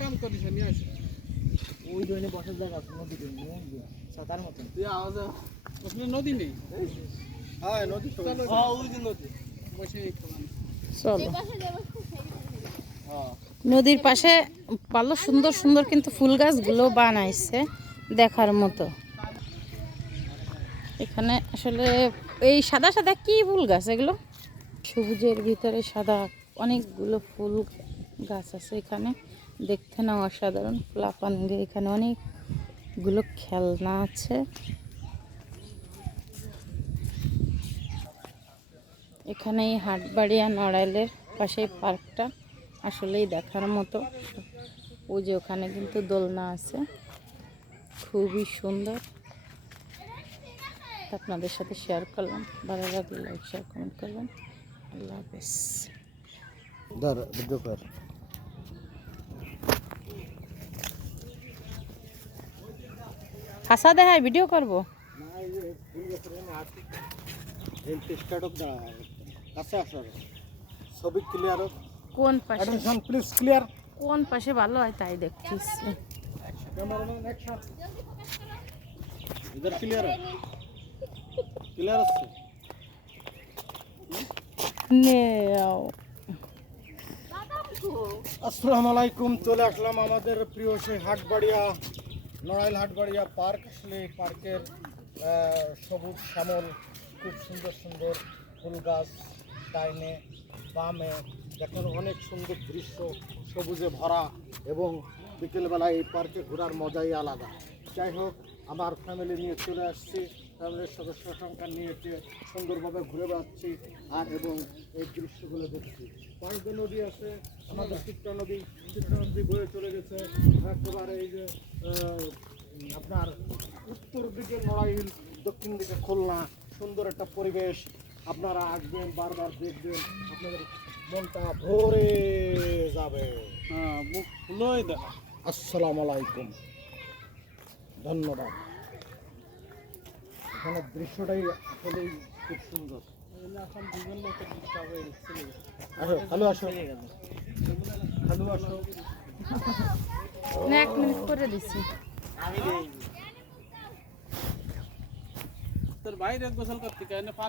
কাম করিস নিয়ে আসি। ওই জন্য বসার জায়গা আছে নদীতে সাঁতার মতন তুই আওয়াজ ওখানে নদী নেই? হ্যাঁ নদী তো। হ্যাঁ ওই যে নদী। বসে চলো। হ্যাঁ নদীর পাশে ভালো সুন্দর সুন্দর কিন্তু ফুল গাছগুলো বানাইছে দেখার মতো। এখানে আসলে এই সাদা সাদা কি ফুল গাছ এগুলো? সবুজের ভিতরে সাদা অনেকগুলো ফুল গাছ আছে এখানে। দেখতে না অসাধারণ ফুলাপানদের এখানে অনেকগুলো খেলনা আছে। এখানে এই হাটবাড়িয়া নড়াইলের পাশে পার্কটা আসলেই দেখার মতো। ওই যে ওখানে কিন্তু দোলনা আছে, খুবই সুন্দর। আপনাদের সাথে শেয়ার করলাম, ভালো লাগলে লাইক শেয়ার কমেন্ট করবেন। আল্লাহ হাফেজ। হাসা দেখায় ভিডিও করব। কোন পাশে? প্লিজ ক্লিয়ার কোন পাশে ভালো হয় তাই দেখছিস? ক্লিয়ার ক্লিয়ার আছে। আসসালামু আলাইকুম চলে আসলাম আমাদের প্রিয় সেই হাটবাড়িয়া নড়াইল হাটবাড়িয়া পার্ক, আসলে এই পার্কের সবুজ শ্যামল, খুব সুন্দর সুন্দর ফুল গাছ, ডাইনে, বামে দেখার অনেক সুন্দর দৃশ্য, সবুজে ভরা এবং বিকেলবেলায় এই পার্কে ঘোরার মজাই আলাদা। যাই হোক, আমার ফ্যামিলি নিয়ে চলে আসছি। ফ্যামিলির সদস্য সংখ্যা নিয়ে সুন্দরভাবে ঘুরে বেড়াচ্ছি আর এবং এই দৃশ্যগুলো দেখছি। পাঁচটা নদী আছে, আমাদের চিত্রা নদী চিত্রা নদী বয়ে চলে গেছে। একেবারে এই যে আপনার উত্তর দিকে নড়াইল, দক্ষিণ দিকে খুলনা, সুন্দর একটা পরিবেশ। আপনারা আসবেন, বারবার দেখবেন, আপনাদের মনটা ভরে যাবে। হ্যাঁ মুখ ফুলোই দেখা। আসসালামু আলাইকুম। ধন্যবাদ। এখানে দৃশ্যটাই আসলেই খুব সুন্দর। হয়ে আসো হ্যালো আসো। হ্যালো আসো। না এক মিনিট করে দিছি। তোর বাইরে গোসল করতে কেন